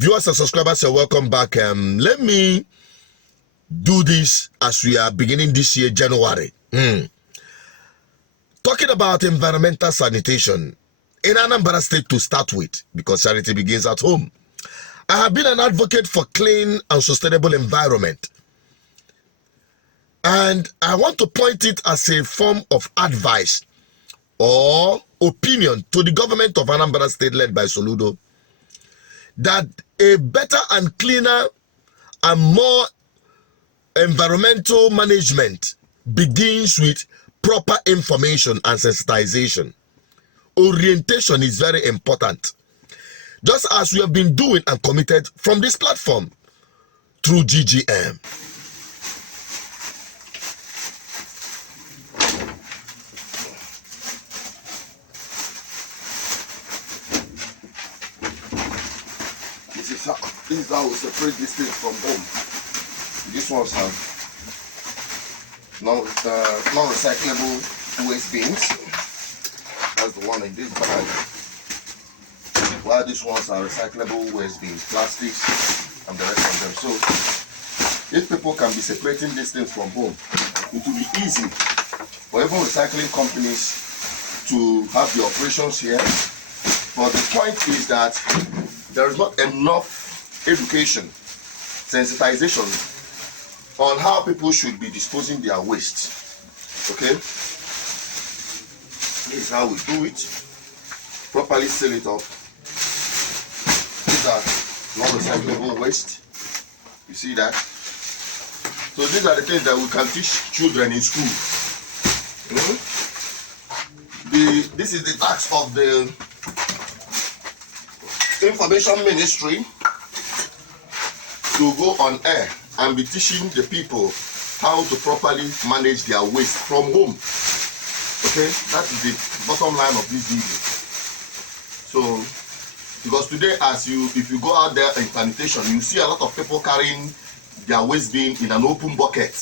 Viewers and subscribers, you're welcome back. Let me do this as we are beginning this year, January. Talking about environmental sanitation in Anambra State to start with, because charity begins at home. I have been an advocate for clean and sustainable environment. And I want to point it as a form of advice or opinion to the government of Anambra State led by Soludo, that a better and cleaner and more environmental management begins with proper information and sensitization. Orientation is very important, just as we have been doing and committed from this platform through GGM. This is how we separate these things from home. These ones have non-recyclable waste bins. That's the one in this bag. While these ones are recyclable waste bins, plastics, and the rest of them. So, if people can be separating these things from home, it will be easy for even recycling companies to have the operations here. But the point is that there is not enough education, sensitization on how people should be disposing their waste. Okay? This is how we do it. Properly seal it up. These are non-recyclable waste. You see that? So these are the things that we can teach children in school. This is the task of the Information Ministry to go on air and be teaching the people how to properly manage their waste from home. Okay, that is the bottom line of this video. So, because today, if you go out there in sanitation, you see a lot of people carrying their waste bin in an open bucket.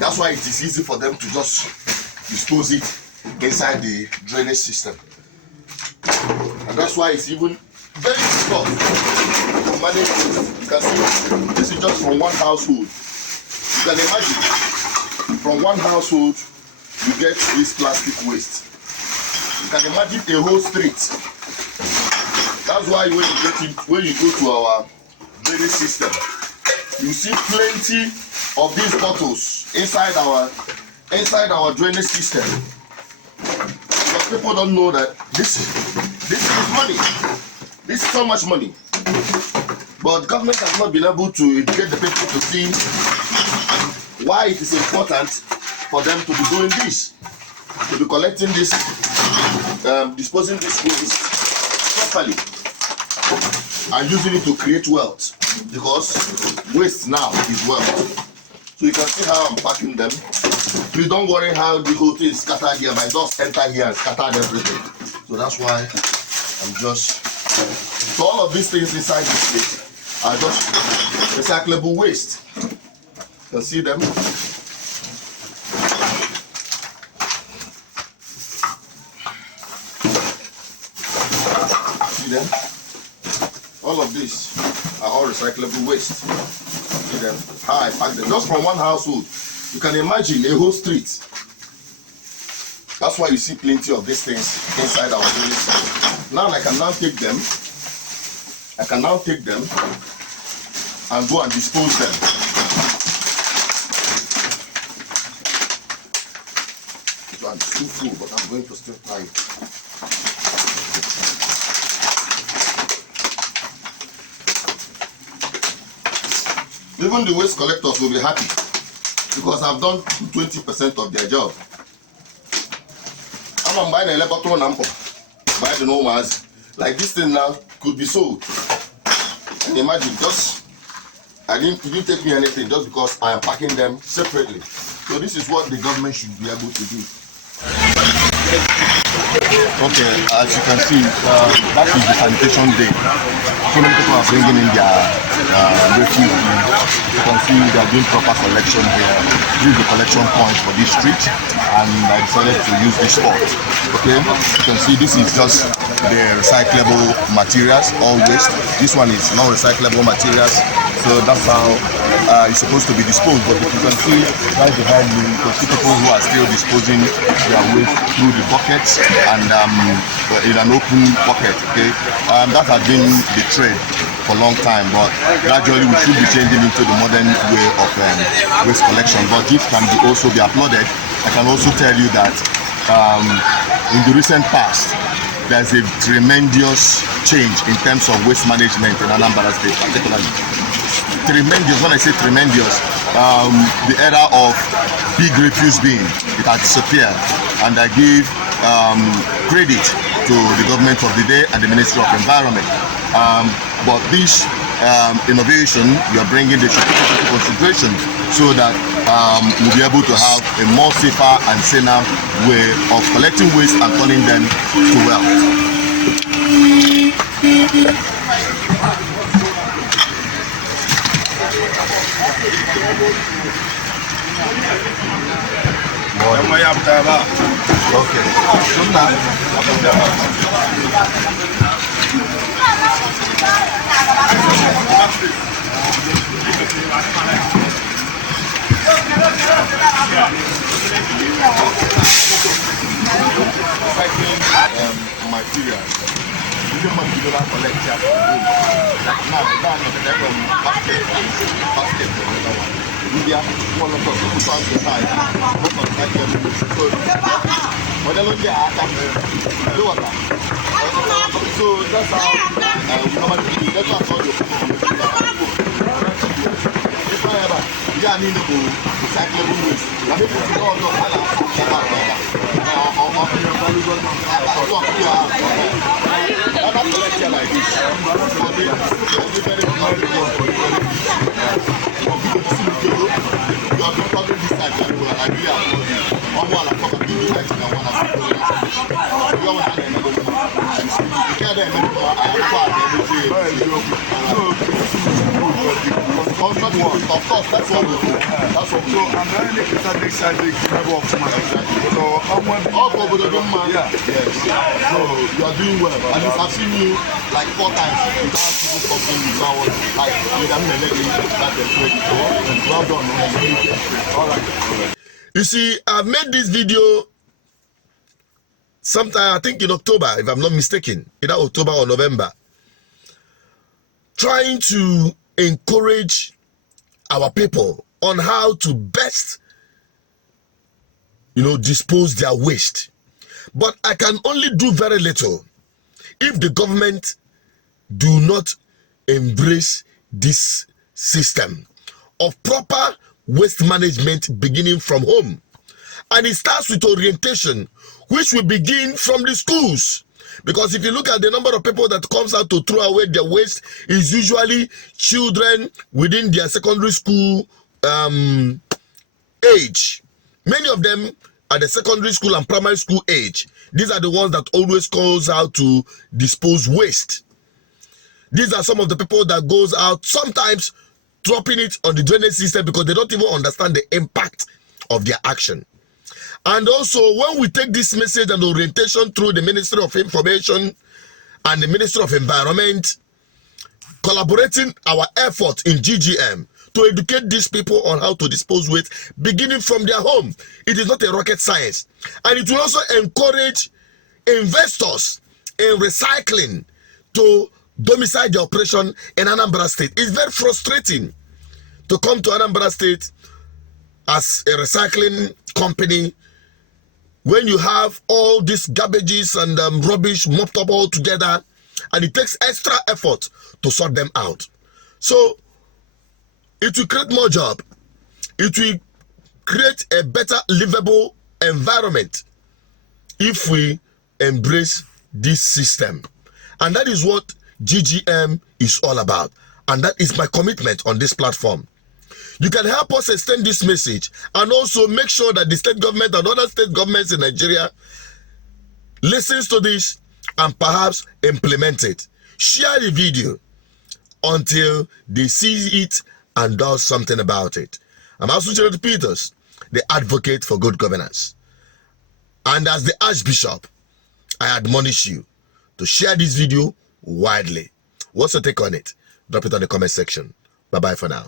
That's why it is easy for them to just dispose it inside the drainage system. And that's why it's even very difficult to manage this. You can see this is just from one household. You can imagine from one household you get this plastic waste. You can imagine a whole street. That's why when you go to our drainage system, you see plenty of these bottles inside our drainage system. Because people don't know that this is money. This is so much money. But government has not been able to educate the people to see why it is important for them to be doing this, to be collecting this, disposing this waste properly, and using it to create wealth. Because waste now is wealth. So you can see how I'm packing them. Please don't worry how the whole thing is scattered here. My dust enter here and scattered everything. So that's why I'm just. So all of these things inside this plate are just recyclable waste. You can see them. See them? All of these are all recyclable waste. See them? How I pack them. Just from one household. You can imagine a whole street. That's why you see plenty of these things inside our drainage. Now I can now take them. I can now take them and go and dispose them. This one is too full, but I'm going to still try it. Even the waste collectors will be happy because I've done 20% of their job. I'm buying a bottle number. Buy the ones like this thing now could be sold. And imagine, it didn't take me anything just because I am packing them separately. So this is what the government should be able to do. Okay, as you can see, that is the sanitation day. So many people are bringing in their refuse. You can see they are doing proper collection here. This is the collection point for this street, and I decided to use this spot. Okay, you can see this is just the recyclable materials, all waste. This one is non-recyclable materials, so that's how it's supposed to be disposed. But if you can see right behind me, you can see people who are still disposing their waste through the buckets and in an open bucket. Okay, that has been the trade for a long time, but gradually we should be changing into the modern way of waste collection. But this can also be applauded. I can also tell you that in the recent past, there's a tremendous change in terms of waste management in Anambra State, particularly. Tremendous, when I say tremendous, the era of big refuse bin, it has disappeared, and I give credit to the government of the day and the Ministry of Environment. But this innovation, we are bringing the into consideration so that we'll be able to have a more safer and saner way of collecting waste and turning them to wealth. Okay. Material. You can collect here from home. Now, basket. India, one of the people on the side. So that's how yeah, need to recyclable waste. Like this. Of course, that's what we do. That's what we do. I'm very excited of my so all over the room, man. Yeah. Yes. So you are doing well. And I've seen you like 4 times without people talking without like well done. All right. You see, I've made this video sometime, I think in October, if I'm not mistaken, either October or November, trying to encourage our people on how to best, dispose their waste. But I can only do very little if the government do not embrace this system of proper waste management beginning from home. And it starts with orientation, which will begin from the schools. Because if you look at the number of people that comes out to throw away their waste, is usually children within their secondary school age. Many of them are the secondary school and primary school age. These are the ones that always calls out to dispose waste. These are some of the people that goes out sometimes dropping it on the drainage system because they don't even understand the impact of their action. And also, when we take this message and orientation through the Ministry of Information and the Ministry of Environment, collaborating our effort in GGM to educate these people on how to dispose waste, beginning from their home. It is not a rocket science. And it will also encourage investors in recycling to domicile the operation in Anambra State. It's very frustrating to come to Anambra State as a recycling company when you have all these garbages and rubbish mopped up all together, and it takes extra effort to sort them out. So it will create more job. It will create a better livable environment if we embrace this system. And that is what GGM is all about. And that is my commitment on this platform. You can help us extend this message and also make sure that the state government and other state governments in Nigeria listens to this and perhaps implement it. Share the video until they see it and does something about it. I'm also Jared Peters, the advocate for good governance. And as the Archbishop, I admonish you to share this video widely. What's your take on it? Drop it on the comment section. Bye-bye for now.